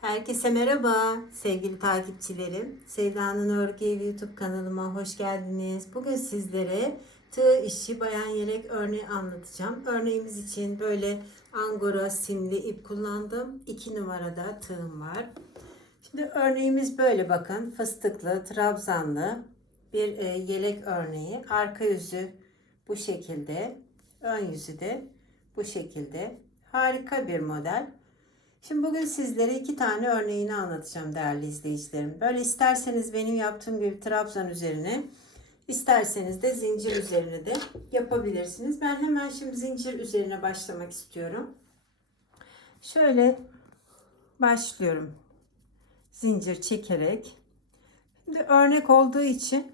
Herkese merhaba sevgili takipçilerim. Sevda'nın Örgü Evi YouTube kanalıma hoş geldiniz. Bugün sizlere tığ işi bayan yelek örneği anlatacağım. Örneğimiz için böyle angora simli ip kullandım. 2 numarada tığım var. Şimdi örneğimiz böyle bakın. Fıstıklı, trabzanlı bir e, yelek örneği. Arka yüzü bu şekilde. Ön yüzü de bu şekilde. Harika bir model. Şimdi bugün sizlere iki tane örneğini anlatacağım değerli izleyicilerim. Böyle isterseniz benim yaptığım gibi trabzan üzerine, isterseniz de zincir üzerine de yapabilirsiniz. Ben hemen şimdi zincir üzerine başlamak istiyorum. Şöyle başlıyorum. Zincir çekerek. Şimdi örnek olduğu için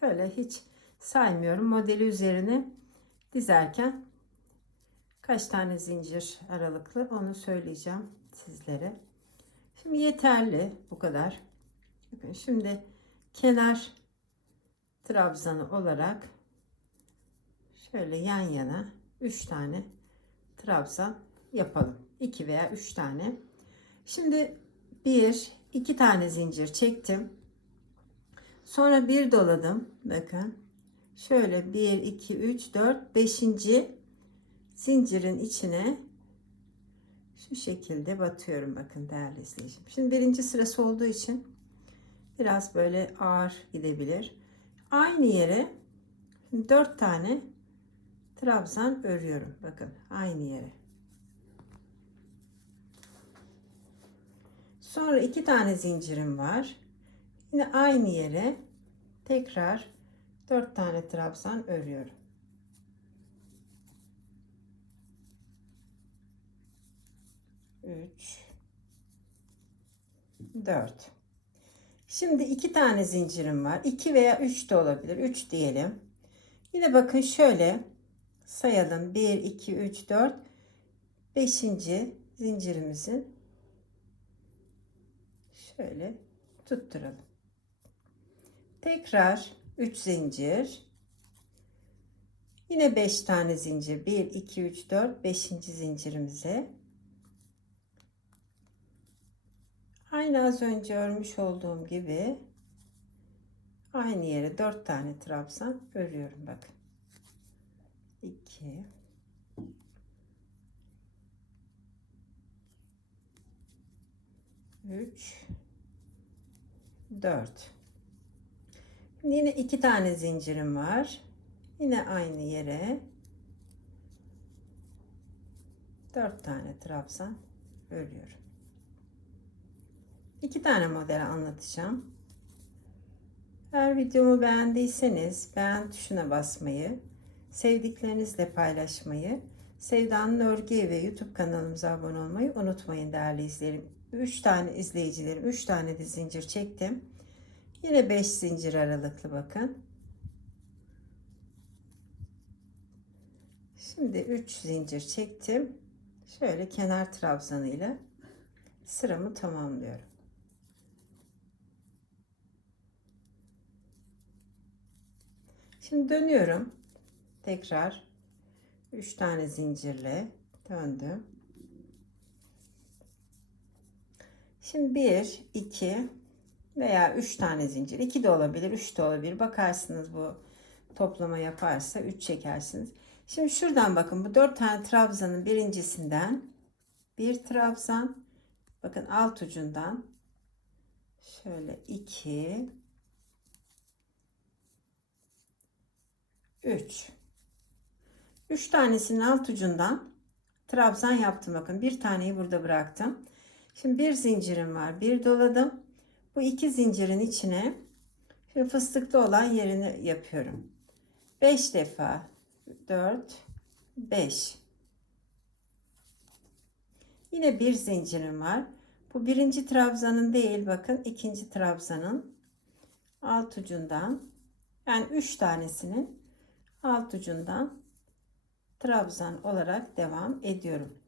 şöyle hiç saymıyorum. Modeli üzerine dizerken kaç tane zincir aralıklı onu söyleyeceğim sizlere. Şimdi yeterli bu kadar. Bakın şimdi kenar trabzanı olarak şöyle yan yana 3 tane trabzan yapalım. 2 veya 3 tane. Şimdi 1 2 tane zincir çektim. Sonra bir doladım. Bakın. Şöyle 1 2 3 4 5. zincirin içine şu şekilde batıyorum bakın değerli izleyicim. Şimdi birinci sırası olduğu için biraz böyle ağır gidebilir. Aynı yere şimdi 4 tane trabzan örüyorum. Bakın aynı yere. Sonra iki tane zincirim var. Yine aynı yere tekrar 4 tane trabzan örüyorum. 3 4 Şimdi iki tane zincirim var. 2 veya 3 de olabilir. 3 diyelim. Yine bakın şöyle sayalım. 1 2 3 4 5. zincirimizi şöyle tutturalım. Tekrar 3 zincir. Yine 5 tane zincir. 1 2 3 4 5. zincirimize Aynı az önce örmüş olduğum gibi aynı yere 4 tane trabzan örüyorum bakın. 2 3 4 Yine iki tane zincirim var. Yine aynı yere 4 tane trabzan örüyorum. İki tane model anlatacağım. Eğer videomu beğendiyseniz beğen tuşuna basmayı, sevdiklerinizle paylaşmayı, Sevda'nın Örgü Evi YouTube kanalımıza abone olmayı unutmayın değerli izlerim. 3 tane izleyicilerim, 3 tane de zincir çektim. Yine 5 zincir aralıklı bakın. Şimdi 3 zincir çektim. Şöyle kenar trabzanıyla sıramı tamamlıyorum. Şimdi dönüyorum. Tekrar 3 tane zincirle döndüm. Şimdi 1, 2 veya 3 tane zincir. 2 de olabilir, 3 de olabilir. Bakarsınız bu toplama yaparsa 3 çekersiniz. Şimdi şuradan bakın bu 4 tane trabzanın birincisinden bir trabzan bakın alt ucundan şöyle 2 3 3 tanesinin alt ucundan trabzan yaptım. Bakın bir taneyi burada bıraktım. Şimdi bir zincirim var bir doladım. Bu iki zincirin içine şimdi fıstıklı olan yerini yapıyorum. 5 defa. 4 5 yine bir zincirim var. Bu birinci trabzanın değil bakın ikinci trabzanın alt ucundan. Yani 3 tanesinin alt ucundan trabzan olarak devam ediyorum.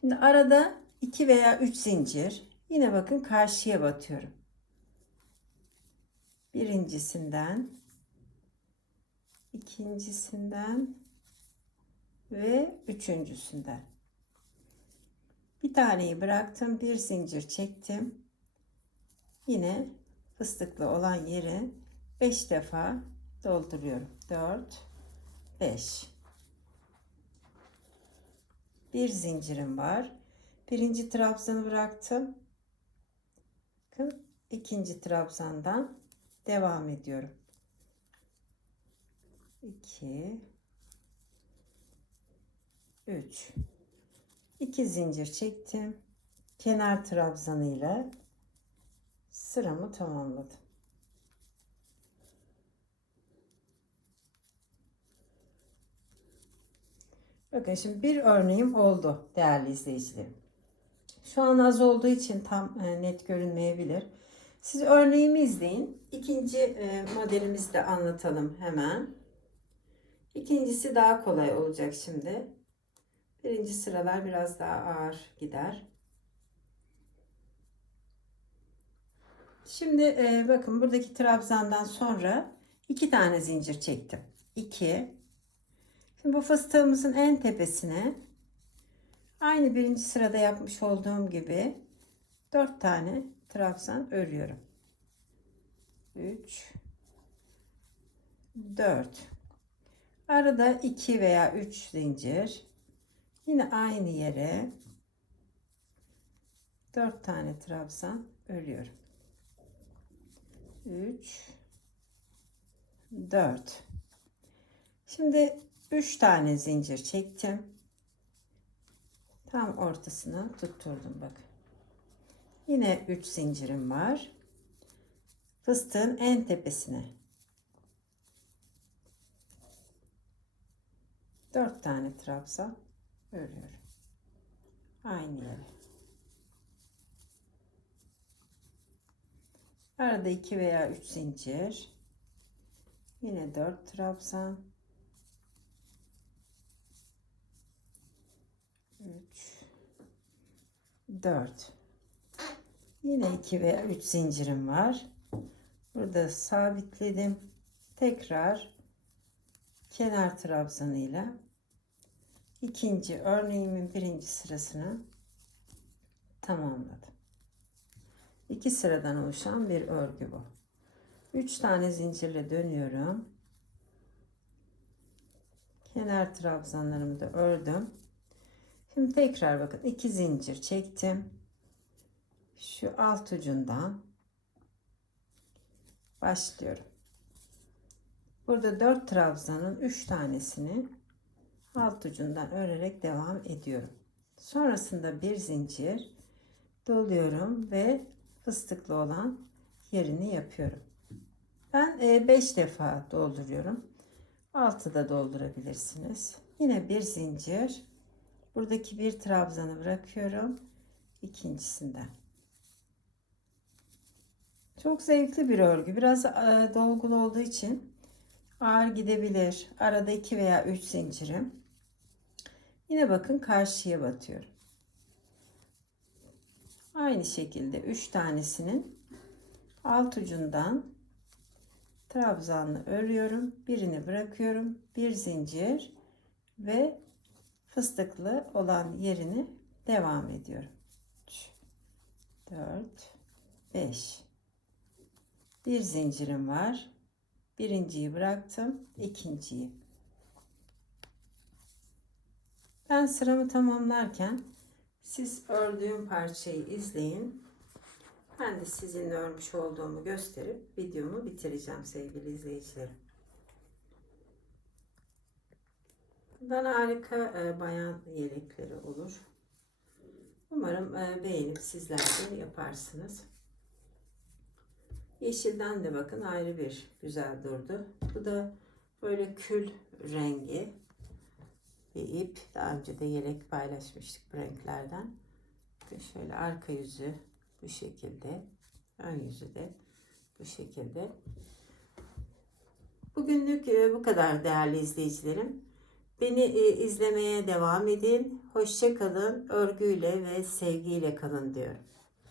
Şimdi arada 2 veya 3 zincir yine bakın karşıya batıyorum. Birincisinden ikincisinden ve üçüncüsünden. Bir taneyi bıraktım. Bir zincir çektim. Yine fıstıklı olan yeri 5 defa dolduruyorum. 4 5 Bir zincirim var. Birinci trabzanı bıraktım. Bakın ikinci trabzandan devam ediyorum. 2 3 2 zincir çektim. Kenar trabzanıyla sıramı tamamladım. Bakın şimdi bir örneğim oldu değerli izleyicilerim. Şu an az olduğu için tam e, net görünmeyebilir. Siz örneğimi izleyin. İkinci e, modelimizi de anlatalım hemen. İkincisi daha kolay olacak şimdi. Birinci sıralar biraz daha ağır gider. Şimdi e, bakın buradaki trabzandan sonra iki tane zincir çektim. 2 Şimdi bu fıstığımızın en tepesine aynı birinci sırada yapmış olduğum gibi dört tane trabzan örüyorum. 3 4 Arada 2 veya 3 zincir. Yine aynı yere 4 tane trabzan örüyorum. 3 4 Şimdi 3 tane zincir çektim. Tam ortasına tutturdum bakın. Yine 3 zincirim var. Fıstığın en tepesine 4 tane trabzan örüyorum. Aynı yere. Arada 2 veya 3 zincir. Yine 4 trabzan. 3 4 Yine 2 veya 3 zincirim var. Burada sabitledim. Tekrar kenar trabzanıyla ikinci örneğimin birinci sırasını tamamladım. İki sıradan oluşan bir örgü bu. Üç tane zincirle dönüyorum. Kenar trabzanlarımı da ördüm. Şimdi tekrar bakın iki zincir çektim. Şu alt ucundan başlıyorum. Burada 4 trabzanın 3 tanesini alt ucundan örerek devam ediyorum. Sonrasında bir zincir doluyorum ve fıstıklı olan yerini yapıyorum. Ben 5 defa dolduruyorum. 6 da doldurabilirsiniz. Yine bir zincir. Buradaki bir trabzanı bırakıyorum. ikincisinden. Çok zevkli bir örgü. Biraz dolgulu olduğu için ağır gidebilir. Arada 2 veya 3 zincirim. Yine bakın karşıya batıyorum. Aynı şekilde 3 tanesinin alt ucundan trabzanlı örüyorum. Birini bırakıyorum. Bir zincir ve fıstıklı olan yerini devam ediyorum. 3 4 5 bir zincirim var. Birinciyi bıraktım. ikinciyi. Ben sıramı tamamlarken siz ördüğüm parçayı izleyin. Ben de sizinle örmüş olduğumu gösterip videomu bitireceğim sevgili izleyicilerim. Bundan harika e, bayan yelekleri olur. Umarım e, beğenip sizler de yaparsınız. Yeşilden de bakın ayrı bir güzel durdu. Bu da böyle kül rengi bir ip. Daha önce de yelek paylaşmıştık bu renklerden. Şöyle arka yüzü bu şekilde. Ön yüzü de bu şekilde. Bugünlük e, bu kadar değerli izleyicilerim. Beni e, izlemeye devam edin. Hoşça kalın. Örgüyle ve sevgiyle kalın diyorum.